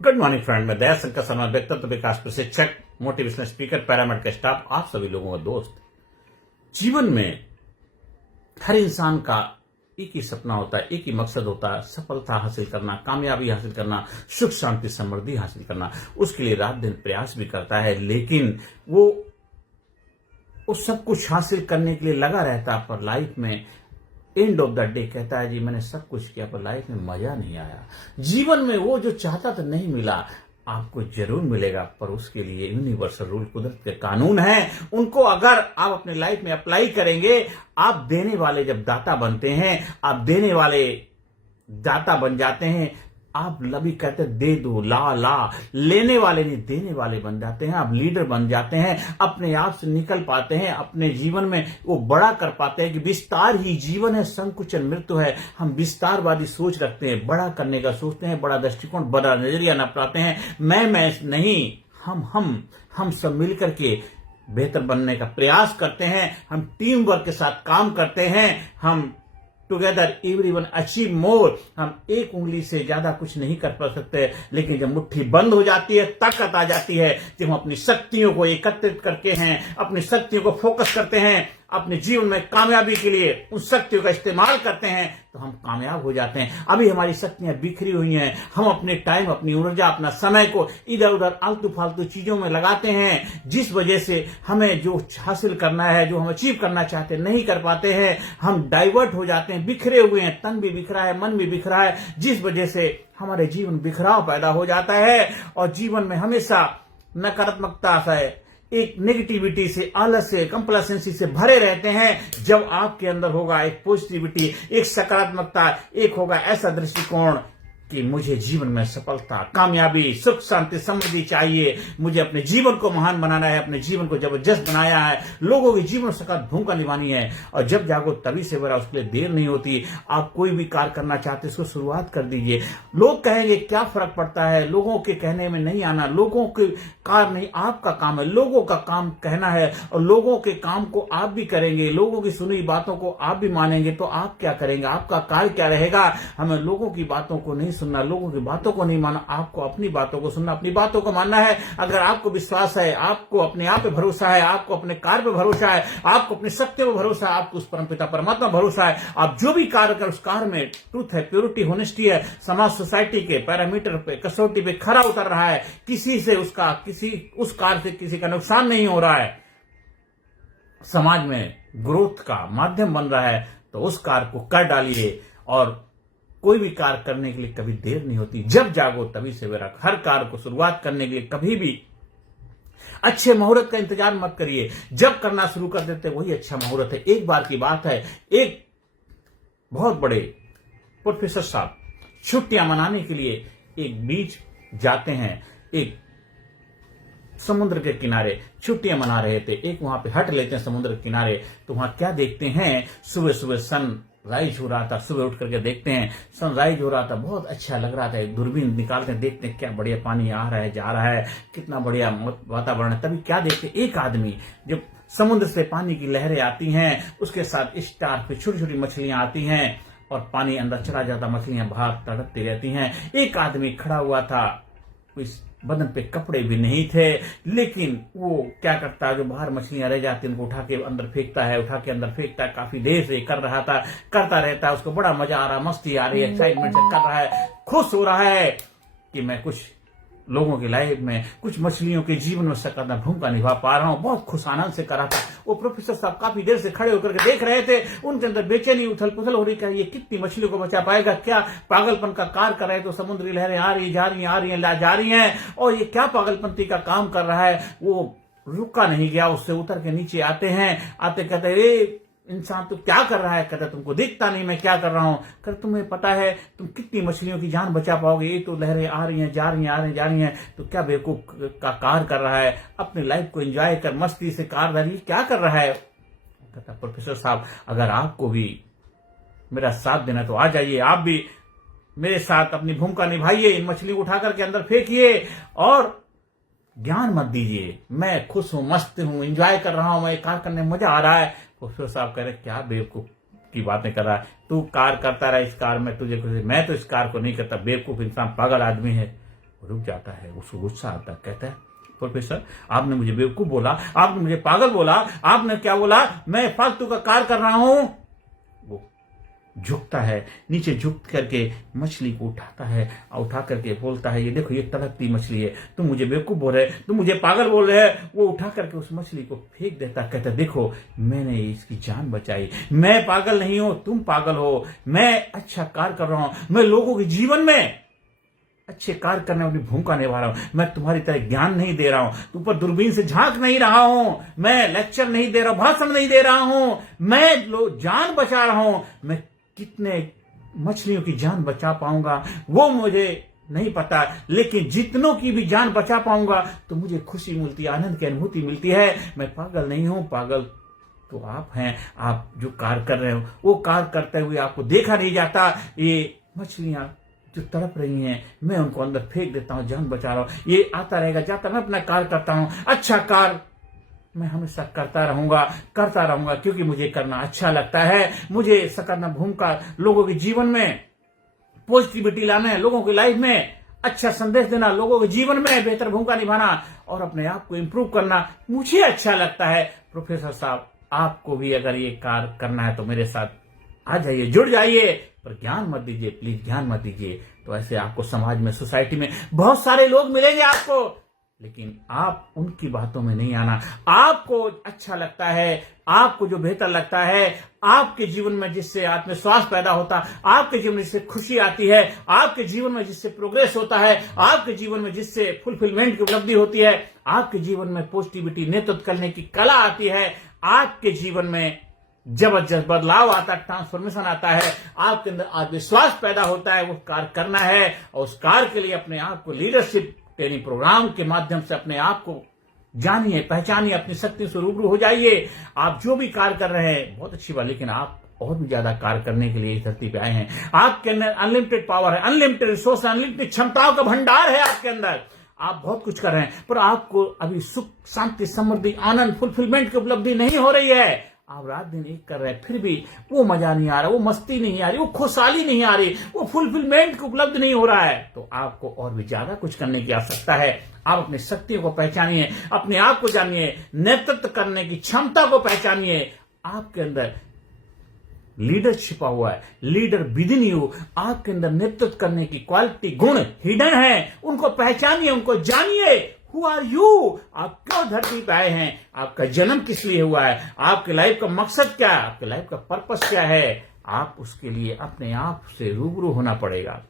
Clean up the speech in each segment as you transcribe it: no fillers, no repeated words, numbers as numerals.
Good morning friend, मैं दया शंकर शर्मा, व्यक्तित्व विकास प्रशिक्षक, मोटिवेशनल स्पीकर, पैरामेड का स्टाफ, आप सभी लोगों का दोस्त। जीवन में हर इंसान का एक ही सपना होता है, एक ही मकसद होता है, सफलता हासिल करना, कामयाबी हासिल करना, सुख शांति समृद्धि हासिल करना। उसके लिए रात दिन प्रयास भी करता है, लेकिन वो सब कुछ हासिल करने के लिए लगा रहता है, पर लाइफ में एंड ऑफ द डे कहता है जी मैंने सब कुछ किया पर लाइफ में मजा नहीं आया। जीवन में वो जो चाहता था नहीं मिला, आपको जरूर मिलेगा, पर उसके लिए यूनिवर्सल रूल, कुदरत के कानून हैं, उनको अगर आप अपने लाइफ में अप्लाई करेंगे, आप देने वाले जब दाता बनते हैं, आप देने वाले दाता बन जाते हैं। आप लभी कहते दे दो, ला ला, लेने वाले नहीं देने वाले बन जाते हैं। आप लीडर बन जाते हैं, अपने आप से निकल पाते हैं, अपने जीवन में वो बड़ा कर पाते हैं कि विस्तार ही जीवन है, संकुचन मृत्यु है। हम विस्तारवादी सोच रखते हैं, बड़ा करने का सोचते हैं, बड़ा दृष्टिकोण, बड़ा नजरिया अपनाते हैं। मैं नहीं, हम सब मिलकर के बेहतर बनने का प्रयास करते हैं। हम टीम वर्क के साथ काम करते हैं। हम टुगेदर एवरीवन अचीव मोर। हम एक उंगली से ज्यादा कुछ नहीं कर पा सकते, लेकिन जब मुट्ठी बंद हो जाती है, ताकत आ जाती है, जब हम अपनी शक्तियों को एकत्रित करके हैं, अपनी शक्तियों को फोकस करते हैं, अपने जीवन में कामयाबी के लिए उन शक्तियों का इस्तेमाल करते हैं, तो हम कामयाब हो जाते हैं। अभी हमारी शक्तियां बिखरी हुई हैं, हम अपने टाइम, अपनी ऊर्जा, अपना समय को इधर उधर आलतू फालतू चीजों में लगाते हैं, जिस वजह से हमें जो हासिल करना है, जो हम अचीव करना चाहते हैं, नहीं कर पाते हैं। हम डाइवर्ट हो जाते हैं, बिखरे हुए हैं, तन भी बिखरा है, मन भी बिखरा है, जिस वजह से हमारे जीवन बिखराव पैदा हो जाता है और जीवन में हमेशा नकारात्मकता से, एक नेगेटिविटी से, आलस से, कंप्लेसेंसी से भरे रहते हैं। जब आपके अंदर होगा एक पॉजिटिविटी, एक सकारात्मकता, एक होगा ऐसा दृष्टिकोण कि मुझे जीवन में सफलता, कामयाबी, सुख शांति समृद्धि चाहिए, मुझे अपने जीवन को महान बनाना है, अपने जीवन को जबरदस्त बनाया है, लोगों के जीवन सकारात्मक भूमिका निभानी है। और जब जागो तभी से बड़ा, उसके लिए देर नहीं होती। आप कोई भी कार्य करना चाहते हैं, उसको शुरुआत कर दीजिए। लोग कहेंगे क्या फर्क पड़ता है, लोगों के कहने में नहीं आना। लोगों के कार्य नहीं, आपका काम है। लोगों का काम कहना है और लोगों के काम को आप भी करेंगे, लोगों की सुनी बातों को आप भी मानेंगे, तो आप क्या करेंगे, आपका कार्य क्या रहेगा। हमें लोगों की बातों को नहीं सुनना, लोगों की बातों को नहीं मानना, आपको अपनी बातों को सुनना, अपनी बातों को मानना है। अगर आपको विश्वास है, आपको अपने आप पे भरोसा है, आपको अपने कार्य पे भरोसा है, आपको अपनी शक्ति पे भरोसा है, आपको उस परमपिता परमात्मा भरोसा है, आप जो भी कार्य कर, उस कार्य में ट्रूथ है, प्योरिटी, होनेस्टी है, समाज सोसाइटी के पैरामीटर पे, कसौटी पे खरा उतर रहा है, किसी से उस कार्य से किसी का नुकसान नहीं हो रहा है, समाज में ग्रोथ का माध्यम बन रहा है, तो उस कार्य को कर डालिए। और कोई भी कार्य करने के लिए कभी देर नहीं होती, जब जागो तभी सवेरा। हर कार्य को शुरुआत करने के लिए कभी भी अच्छे मुहूर्त का इंतजार मत करिए, जब करना शुरू कर देते वही अच्छा मुहूर्त है। एक बार की बात है, एक बहुत बड़े प्रोफेसर साहब छुट्टियां मनाने के लिए एक बीच जाते हैं, एक समुद्र के किनारे छुट्टियां मना रहे थे। एक वहां पे हट लेते हैं समुद्र के किनारे, तो वहां क्या देखते हैं, सुबह सुबह सन राइज हो रहा था। सुबह उठ करके देखते हैं सनराइज हो रहा था, बहुत अच्छा लग रहा था। एक दूरबीन निकालते हैं, देखते हैं क्या बढ़िया पानी आ रहा है, जा रहा है, कितना बढ़िया वातावरण है। तभी क्या देखते हैं, एक आदमी, जब समुद्र से पानी की लहरें आती हैं, उसके साथ स्टार पे छोटी छोटी मछलियां आती हैं और पानी अंदर चला जाता, मछलियां बाहर तड़पती रहती हैं। एक आदमी खड़ा हुआ था, इस बदन पे कपड़े भी नहीं थे, लेकिन वो क्या करता है, जो बाहर मछलियां रह जाती हैं उनको उठा के अंदर फेंकता है, उठा के अंदर फेंकता है। काफी देर से कर रहा था, करता रहता है, उसको बड़ा मजा आ रहा, मस्ती आ रही है, एक्साइटमेंट से कर रहा है, खुश हो रहा है कि मैं कुछ लोगों की लाइफ में, कुछ मछलियों के जीवन में सकारात्मक भूमिका निभा पा रहा हूं। बहुत खुश आनंद से कर रहा था। वो प्रोफेसर साहब काफी देर से खड़े होकर के देख रहे थे, उनके अंदर बेचैनी, उथल पुथल हो रही है, ये कितनी मछलियों को बचा पाएगा, क्या पागलपन का कार्य कर रहे हैं। तो समुद्री लहरें आ रही जा रही, आ रही हैं, जा रही हैं, और ये क्या पागलपंती का काम कर रहा है। वो रुका नहीं गया, उससे उतर के नीचे आते हैं, आते कहते इंसान तो क्या कर रहा है, कहता तुमको दिखता नहीं मैं क्या कर रहा हूं, कर तुम्हें पता है तुम कितनी मछलियों की जान बचा पाओगे, ये तो लहरें आ रही हैं, जा रही हैं, आ रही हैं, जा रही हैं, तो क्या बेवकूफ का कार्य कर रहा है, अपनी लाइफ को एंजॉय कर, मस्ती से कार्यदारी क्या कर रहा है। कहता प्रोफेसर साहब, अगर आपको भी मेरा साथ देना तो आ जाइए, आप भी मेरे साथ अपनी भूमिका निभाइए, इन मछली को उठा करके अंदर फेंकिए और ज्ञान मत दीजिए। मैं खुश हूं, मस्त हूं, एंजॉय कर रहा हूं, मैं कार्य करने में मजा आ रहा है। प्रोफेसर साहब कह रहे क्या बेवकूफ की बातें कर रहा है, तू कार्य करता रहा इस कार्य में, तुझे कुछ, मैं तो इस कार्य को नहीं करता, बेवकूफ इंसान, पागल आदमी है। रुक जाता है, उसको गुस्सा आता है, कहता है प्रोफेसर आपने मुझे बेवकूफ बोला, आपने मुझे पागल बोला, आपने क्या बोला, मैं फालतू का कार्य कर रहा हूं। वो झुकता है, नीचे झुक करके मछली को उठाता है और उठा करके बोलता है ये देखो ये तड़पती मछली है, तुम मुझे बेवकूफ बोल रहे, तुम मुझे पागल बोल रहे हैं। वो उठा करके उस मछली को फेंक देता, कहता देखो मैंने इसकी जान बचाई, मैं पागल नहीं हूं, तुम पागल हो, मैं अच्छा कार्य कर रहा हूं, मैं लोगों के जीवन में अच्छे कार्य करने वाली भूमिका निभा रहा हूं, मैं तुम्हारी तरह ज्ञान नहीं दे रहा हूं, ऊपर दूरबीन से झांक नहीं रहा हूं, मैं लेक्चर नहीं दे रहा हूं, भाषण नहीं दे रहा हूं, मैं जान बचा रहा हूं। मैं कितने मछलियों की जान बचा पाऊंगा वो मुझे नहीं पता, लेकिन जितनों की भी जान बचा पाऊंगा तो मुझे खुशी मिलती है, आनंद की अनुभूति मिलती है। मैं पागल नहीं हूं, पागल तो आप हैं, आप जो कार्य कर रहे हो वो कार्य करते हुए आपको देखा नहीं जाता। ये मछलियां जो तड़प रही हैं मैं उनको अंदर फेंक देता हूं, जान बचा रहा हूं, ये आता रहेगा जाता, मैं अपना कार्य करता हूं, अच्छा कार्य मैं हमेशा करता रहूंगा क्योंकि मुझे करना अच्छा लगता है। मुझे सकारात्मक भूमिका लोगों के जीवन में पॉजिटिविटी लाना है, लोगों की लाइफ में अच्छा संदेश देना, लोगों के जीवन में बेहतर भूमिका निभाना और अपने आप को इंप्रूव करना मुझे अच्छा लगता है। प्रोफेसर साहब आपको भी अगर ये कार्य करना है तो मेरे साथ आ जाइए, जुड़ जाइए, पर ज्ञान मत दीजिए, प्लीज ज्ञान मत दीजिए। तो ऐसे आपको समाज में, सोसाइटी में बहुत सारे लोग मिलेंगे आपको, लेकिन आप उनकी बातों में नहीं आना। आपको अच्छा लगता है, आपको जो बेहतर लगता है, आपके जीवन में जिससे आत्मविश्वास पैदा होता, आपके जीवन में जिससे खुशी आती है, आपके जीवन में जिससे प्रोग्रेस होता है, आपके जीवन में जिससे फुलफिलमेंट की उपलब्धि होती है, आपके जीवन में पॉजिटिविटी नेतृत्व करने की कला आती है, आपके जीवन में जबरदस्त बदलाव आता है, ट्रांसफॉर्मेशन आता है, आपके अंदर आत्मविश्वास पैदा होता है, वो कार्य करना है और उस कार्य के लिए अपने आप को लीडरशिप ट्रेनिंग प्रोग्राम के माध्यम से अपने आप को जानिए, पहचानिए, अपनी शक्ति से रूबरू हो जाइए। आप जो भी कार्य कर रहे हैं बहुत अच्छी बात, लेकिन आप और भी ज्यादा कार्य करने के लिए इस धरती पे आए हैं। आपके अंदर अनलिमिटेड पावर है, अनलिमिटेड रिसोर्स, अनलिमिटेड क्षमताओं का भंडार है आपके अंदर। आप बहुत कुछ कर रहे हैं पर आपको अभी सुख, शांति, समृद्धि, आनंद, फुलफिलमेंट की उपलब्धि नहीं हो रही है। आप रात दिन एक कर रहे हैं फिर भी वो मजा नहीं आ रहा, वो मस्ती नहीं आ रही, वो खुशहाली नहीं आ रही, वो फुलफिलमेंट को उपलब्ध नहीं हो रहा है। तो आपको और भी ज्यादा कुछ करने की आवश्यकता है। आप अपनी शक्तियों को पहचानिए, अपने आप को जानिए, नेतृत्व करने की क्षमता को पहचानिए। आपके अंदर लीडर छिपा हुआ है, लीडर विद इन यू। आपके अंदर नेतृत्व करने की क्वालिटी, गुण हिडन है, उनको पहचानिए, उनको जानिए। Who are you? आप क्यों धरती पे आए हैं? आपका जन्म किस लिए हुआ है? आपके लाइफ का मकसद क्या है? आपके लाइफ का पर्पस क्या है? आप उसके लिए अपने आप से रूबरू होना पड़ेगा,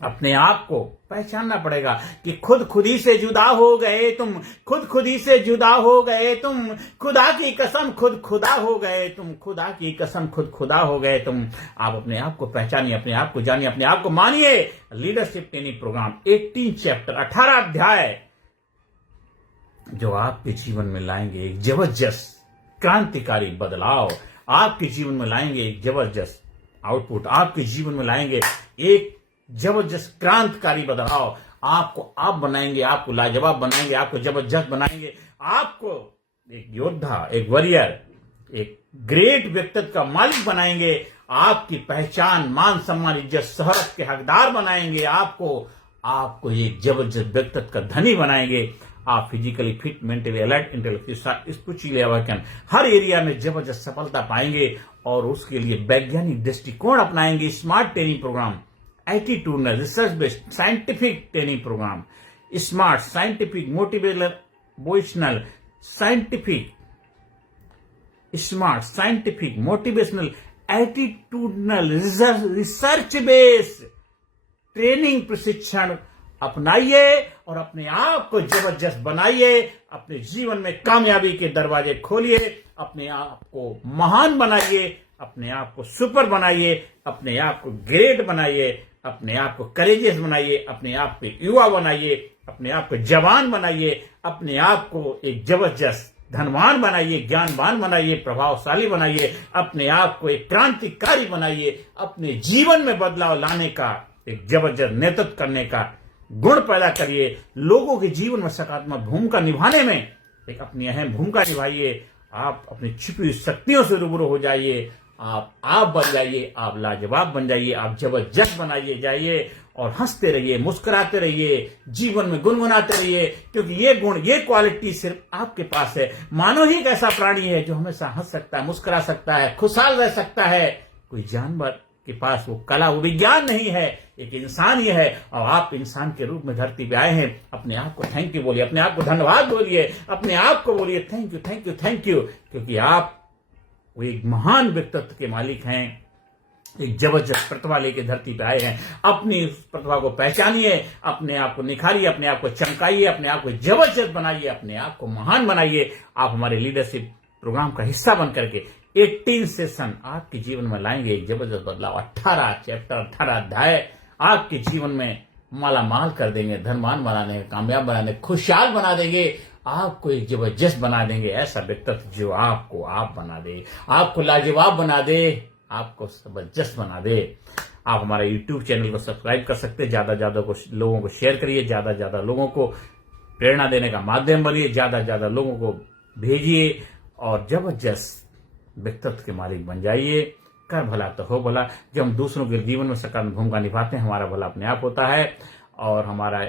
अपने आप को पहचानना पड़ेगा कि खुदी से जुदा हो गए तुम, खुदी से जुदा हो गए तुम, खुदा की कसम खुदा हो गए तुम, खुदा की कसम खुदा हो गए तुम। आप अपने आप को पहचानिए, अपने आप को जानिए, अपने आप को मानिए। लीडरशिप ट्रेनिंग प्रोग्राम 18 चैप्टर, 18 अध्याय जो आपके जीवन में लाएंगे एक जबरदस्त क्रांतिकारी बदलाव, आपके जीवन में लाएंगे एक जबरदस्त आउटपुट, आपके जीवन में लाएंगे एक जबरदस्त क्रांतिकारी बदलाव। आपको आप बनाएंगे, आपको लाजवाब बनाएंगे, आपको जबरदस्त बनाएंगे, आपको एक योद्धा, एक वॉरियर, एक ग्रेट व्यक्तित्व का मालिक बनाएंगे। आपकी पहचान, मान, सम्मान, इज्जत, शोहरत के हकदार बनाएंगे। आपको एक जबरदस्त व्यक्तित्व का धनी बनाएंगे। आप physically fit, mentally alert, intellectually, spiritually awaken, हर एरिया में जबरदस्त सफलता पाएंगे और उसके लिए वैज्ञानिक दृष्टिकोण अपनाएंगे। Smart training programme, attitudinal, research based, scientific training programme, smart, scientific, motivational, scientific, smart, scientific, motivational, attitudinal, research based training प्रशिक्षण अपनाइए और अपने आप को जबरदस्त बनाइए। अपने जीवन में कामयाबी के दरवाजे खोलिए, अपने आप को महान बनाइए, अपने आप को सुपर बनाइए, अपने आप को ग्रेट बनाइए, अपने आप को करेजियस बनाइए, अपने आप को युवा बनाइए, अपने आप को जवान बनाइए, अपने आप को एक जबरदस्त धनवान बनाइए, ज्ञानवान बनाइए, प्रभावशाली बनाइए, अपने आप को एक क्रांतिकारी बनाइए। अपने जीवन में बदलाव लाने का, एक जबरदस्त नेतृत्व करने का गुण पैदा करिए। लोगों के जीवन में सकारात्मक भूमिका निभाने में एक अपनी अहम भूमिका निभाइए। आप अपनी छिपी हुई शक्तियों से रूबरू हो जाइए। आप बन जाइए, आप लाजवाब बन जाइए, आप जबरदस्त बनाइए जाइए और हंसते रहिए, मुस्कुराते रहिए, जीवन में गुनगुनाते रहिए, क्योंकि ये गुण, ये क्वालिटी सिर्फ आपके पास है। मानव ही एक ऐसा प्राणी है जो हमेशा हंस सकता है, मुस्कुरा सकता है, खुशहाल रह सकता है। कोई जानवर के पास वो कला, वो विज्ञान नहीं है, एक इंसान ही है। और आप इंसान के रूप में धरती पे आए हैं। अपने आप को थैंक यू बोलिए, अपने आप को धन्यवाद बोलिए, अपने आप को बोलिए thank you, thank you, thank you, क्योंकि आप वो एक महान व्यक्तित्व के मालिक हैं। एक जबरदस्त प्रतिभा लेके धरती पे आए हैं। अपनी उस प्रतिभा को पहचानिए, अपने आप को निखारिए, अपने आप को चमकाइए, अपने आप को जबरदस्त बनाइए, अपने आप को महान बनाइए। आप हमारे लीडरशिप प्रोग्राम का हिस्सा बन करके 18 सेशन आपके जीवन में लाएंगे एक जबरदस्त बदलाव। 18 चैप्टर, 18 अध्याय आपके जीवन में माला माल कर देंगे, धनवान बना देंगे, कामयाब बना देंगे, खुशहाल बना देंगे, आपको एक जबरदस्त बना देंगे। ऐसा व्यक्तित्व जो आपको आप बना दे, आपको लाजवाब बना दे, आपको जबरदस्त बना दे। आप हमारे YouTube चैनल को सब्सक्राइब कर सकते हैं। ज्यादा लोगों को शेयर करिए, ज्यादा लोगों को प्रेरणा देने का माध्यम बनिए, ज्यादा लोगों को भेजिए और जबरदस्त व्यक्तित्व के मालिक बन जाइए। कर भला तो हो भला। जब हम दूसरों के जीवन में सकारात्मक भूमिका निभाते हैं, हमारा भला अपने आप होता है। और हमारा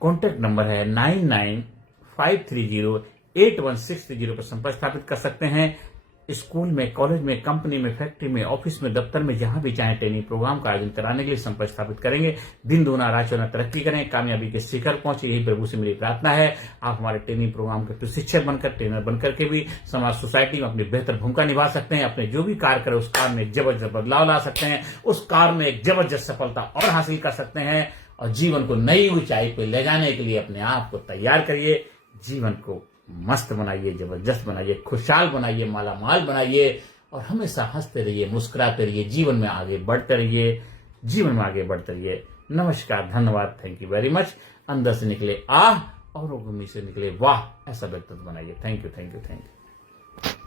कॉन्टैक्ट नंबर है 9953081630 पर संपर्क स्थापित कर सकते हैं। स्कूल में, कॉलेज में, कंपनी में, फैक्ट्री में, ऑफिस में, दफ्तर में, जहां भी चाहे ट्रेनिंग प्रोग्राम का आयोजन कराने के लिए संपर्क स्थापित करेंगे। दिन दूना रात चौना तरक्की करें, कामयाबी के शिखर पहुंचे, यही प्रभु से मेरी प्रार्थना है। आप हमारे ट्रेनिंग प्रोग्राम के प्रशिक्षक बनकर, ट्रेनर बनकर के भी समाज, सोसाइटी में अपनी बेहतर भूमिका निभा सकते हैं। अपने जो भी कार्य करें उस कार्य में एक जबरदस्त बदलाव ला सकते हैं, उस कार्य में एक जबरदस्त सफलता और हासिल कर सकते हैं। और जीवन को नई ऊंचाई पर ले जाने के लिए अपने आप को तैयार करिए। जीवन को मस्त बनाइए, जबरदस्त बनाइए, खुशहाल बनाइए, माला माल बनाइए और हमेशा हंसते रहिए, मुस्कुराते रहिए, जीवन में आगे बढ़ते रहिए, जीवन में आगे बढ़ते रहिए। नमस्कार, धन्यवाद, थैंक यू वेरी मच। अंदर से निकले आह और मुंह से निकले वाह, ऐसा व्यक्तित्व बनाइए। Thank you, thank you, thank you.